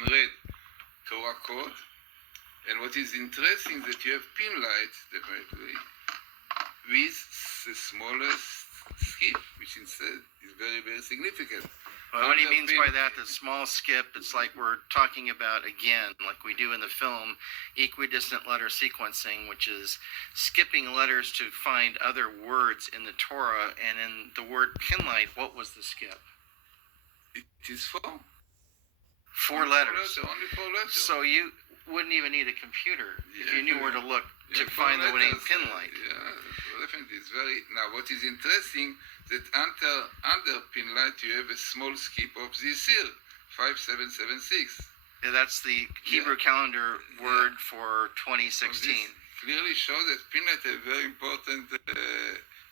red Torah code. And what is interesting is that you have Pinlight, definitely, with the smallest skip, which instead is very, very significant. Well, what he means by that, the small skip, it's like we're talking about, again, like we do in the film, equidistant letter sequencing, which is skipping letters to find other words in the Torah. And in the word Pinlight, what was the skip? It is four. Four letters. Only 4 letters. So you wouldn't even need a computer if you knew where to look to find the name Pinlight. Yeah, definitely. It's very. Now, what is interesting that under Pinlight you have a small skip of this year, 5776. Yeah, that's the Hebrew calendar word for 2016. So this clearly shows that Pinlight has a very important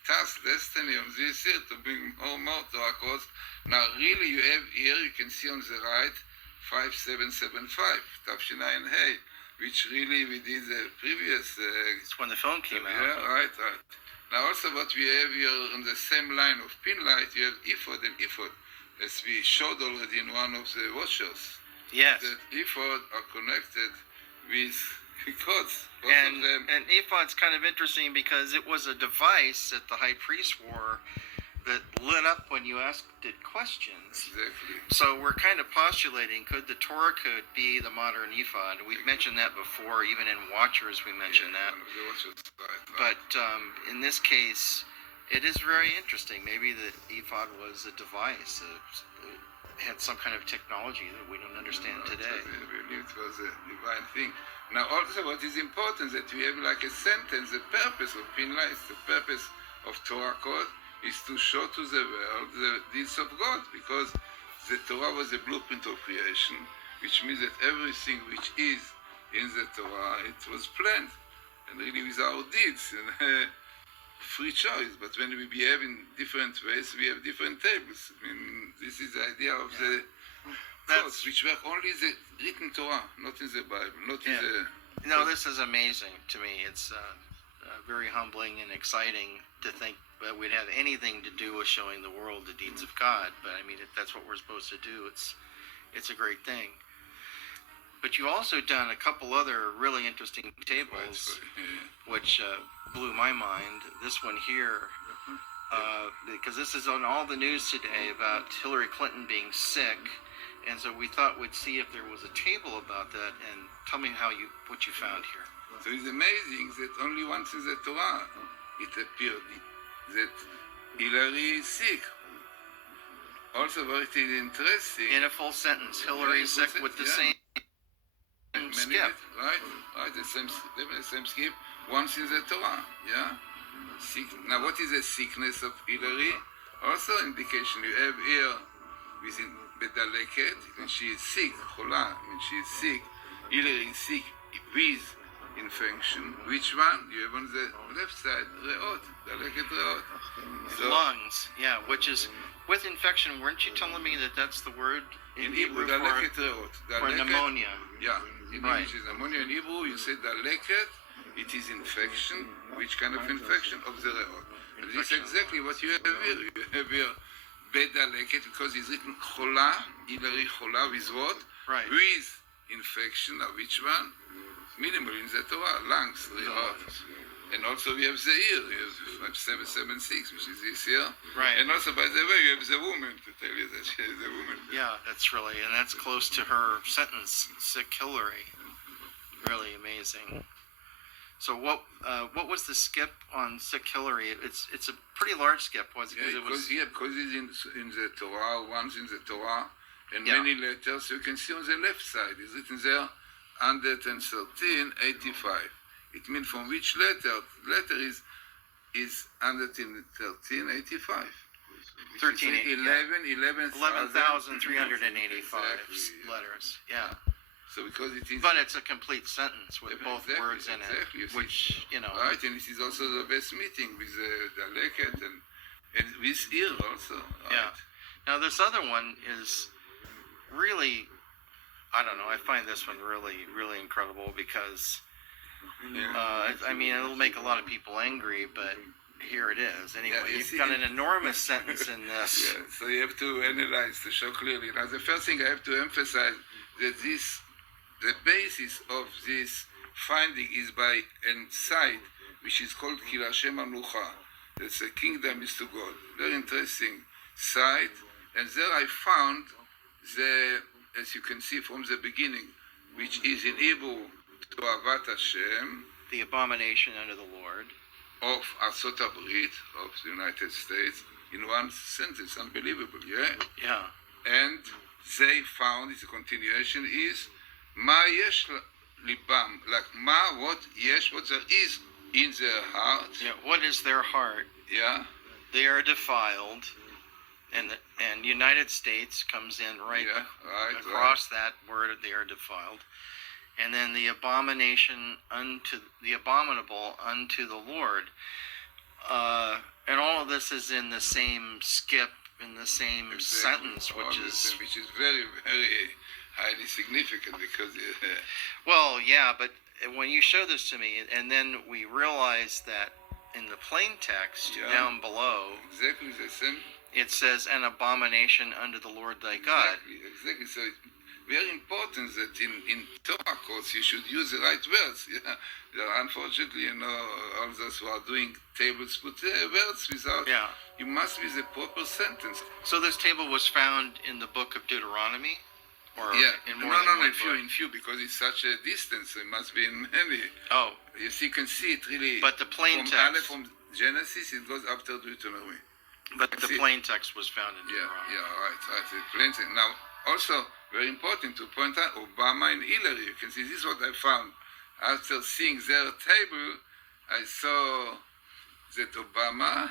task, destiny on this year to bring more to our cause. Now, really, you have here, you can see on the right, 5775, Tafshinai and Hey, which really we did the previous... it's when the phone came out. Yeah, right. Now also what we have here on the same line of Pinlight, you have ephod and ephod, as we showed already in one of the watchers. Yes. That ephod are connected with codes. And ephod's kind of interesting because it was a device that the high priest wore that lit up when you asked it questions. Exactly. So we're kind of postulating, could the Torah code be the modern ephod? We've mentioned that before, even in Watchers we mentioned that. One of the watchers, right. But in this case, it is very interesting. Maybe the ephod was a device. It had some kind of technology that we don't understand today. We believe it was a divine thing. Now also what is important that we have like a sentence, the purpose of Pinlight, the purpose of Torah code, is to show to the world the deeds of God, because the Torah was a blueprint of creation, which means that everything which is in the Torah, it was planned, and really with our deeds, and free choice. But when we behave in different ways, we have different tables. I mean, this is the idea of the codes, which were only the written Torah, not in the Bible, not in the... No, this is amazing to me. It's very humbling and exciting to think that we'd have anything to do with showing the world the deeds of God. But I mean, if that's what we're supposed to do, it's a great thing. But you also done a couple other really interesting tables, which blew my mind. This one here, because this is on all the news today about Hillary Clinton being sick, and so we thought we'd see if there was a table about that. And tell me what you found here. So it's amazing that only once in the Torah it appeared that Hillary is sick. Also very interesting. In a full sentence, Hillary is sick with the same skip. Right, the same skip, once in the Torah, yeah? Sick. Now what is the sickness of Hillary? Also indication you have here within Bedaleket, when she is sick, Chola, when she is sick, Hillary is sick with infection. Which one? You have on the left side, reot, Daleket reot. So, lungs, yeah, which is, with infection, weren't you telling me that that's the word in Hebrew Daleket reot. For pneumonia? Yeah, in English is pneumonia. In Hebrew you say Daleket, it is infection. Which kind of infection? Of the reot. And this is exactly what you have here. You have here Bedaleket, because it's written Chola, Hillary Chola, with what? Right. With infection. Now which one? Minimal in the Torah, lungs, reot. And also we have the ear, you have 776, which is this here. Right. And also, by the way, you have the woman, to tell you that she is a woman. Yeah, and that's close to her sentence, sick Hillary. Really amazing. So what was the skip on sick Hillary? It's a pretty large skip, was it? Because it's in the Torah, one's in the Torah, and many letters. You can see on the left side, it's written there, 113.85. It means from which letter? Letter is 113.85. 11,385 letters. Yeah. So because it is. But it's a complete sentence with both words in it, which Right, and it is also the best meeting with the Leket and with ear also. Right? Yeah. Now this other one is really, I don't know. I find this one really, really incredible because. I mean, it'll make a lot of people angry, but here it is. Anyway, you've got an enormous sentence in this. Yeah, so you have to analyze to show clearly. Now, the first thing I have to emphasize, that the basis of this finding is by a site which is called Kilashem Anucha. That's a kingdom is to God. Very interesting site. And there I found as you can see from the beginning, which is in Hebrew, to Avat Hashem, the abomination unto the Lord, of Arzot Habrit, of the United States, in one sentence. Unbelievable, yeah? Yeah. And they found, it's a continuation, is Ma yesh libam, like Ma, what yesh, what there is in their heart. Yeah. What is their heart? Yeah. They are defiled, and United States comes in right across that word. They are defiled, and then the abomination unto the abominable unto the Lord, and all of this is in the same skip, in the same sentence, which is very, very highly significant because well, yeah, but when you show this to me, and then we realize that in the plain text down below, exactly the same. It says an abomination unto the Lord thy God. Exactly. So it's very important that in Torah course you should use the right words. Yeah. Unfortunately, all those who are doing tables put words without. Yeah. It must be the proper sentence. So this table was found in the book of Deuteronomy, or in more in few because it's such a distance. It must be in many. Oh. You can see it really. But the plain text from Genesis, it goes after Deuteronomy. But the plain text was found in Deuteronomy. Right. The plain text. Now, also very important to point out Obama and Hillary. You can see this is what I found after seeing their table. I saw that Obama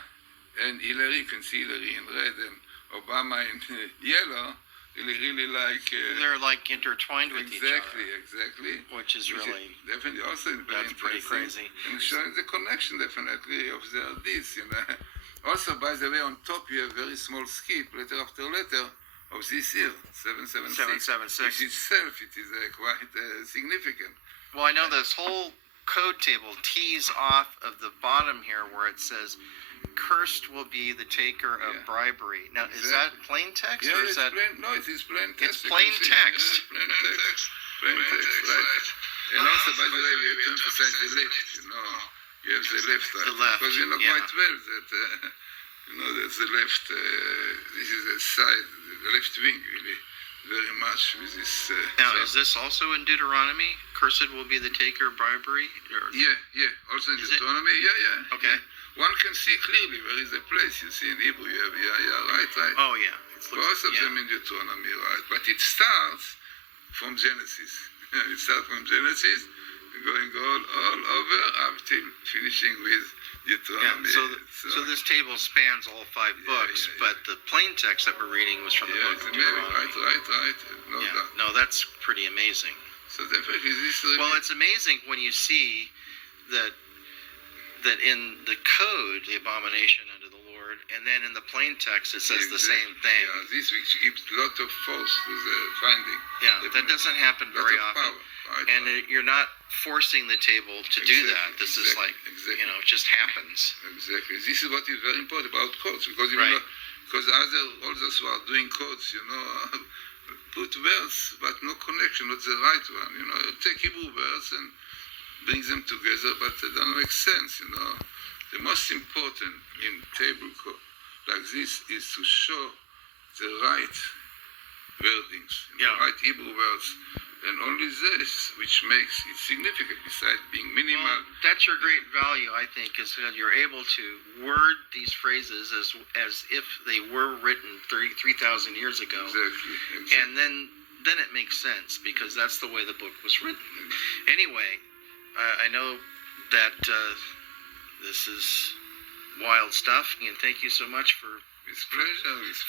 and Hillary. You can see Hillary in red and Obama in yellow. Really like they're like intertwined with each other. Exactly. Which is really definitely also very that's pretty crazy. And showing the connection definitely of their deeds. Also, by the way, on top you have very small skip, letter after letter, of this year, 776. 776. Which itself, it is quite significant. Well, I know this whole code table tees off of the bottom here where it says, cursed will be the taker of bribery. Now, is that plain text? Yeah, or is that... No, it is plain text. It's plain text. Plain text, right. And also, by the way, we have to emphasize the left, You have the left side. The left, because you know quite well that, that's the left, this is the side, the left wing, really, very much with this. Now, is this also in Deuteronomy? Cursed will be the taker of bribery? Yeah, also in Deuteronomy, yeah. Okay. One can see clearly where is the place, you see in Hebrew, you have, right. Oh, yeah. Both of them in Deuteronomy, right. But it starts from Genesis. It starts from Genesis, going all over up till finishing with Deuteronomy. Yeah, so this table spans all 5 books, but the plain text that we're reading was from the book of Deuteronomy. Right. No doubt. No, that's pretty amazing. So definitely this well, it's amazing when you see that in the code, the abomination unto the Lord, and then in the plain text it says the same thing. Yeah, this which gives a lot of force to the finding. Yeah, that doesn't happen very often. Power. Right, and you're not forcing the table to do that. This is like, it just happens. Exactly. This is what is very important about codes, because because all those who are doing codes, put words but no connection, not the right one. Take Hebrew words and bring them together, but they don't make sense. The most important in table code like this is to show the right wordings, right Hebrew words. And only this, which makes it significant, besides being minimal. Well, that's your great value, I think, is that you're able to word these phrases as if they were written 3,000 years ago. Exactly. And then it makes sense, because that's the way the book was written. Anyway, I know that this is wild stuff, and thank you so much for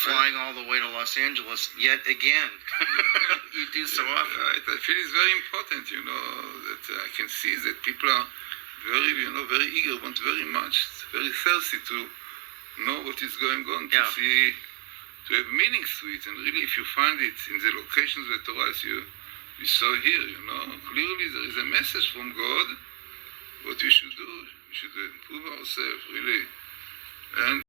flying all the way to Los Angeles yet again. You do so often. Right. I feel it's very important, that I can see that people are very eager, want very much, very thirsty to know what is going on, to see, to have meanings to it. And really, if you find it in the locations that Torah you saw here, clearly there is a message from God, what we should do. We should improve ourselves, really. And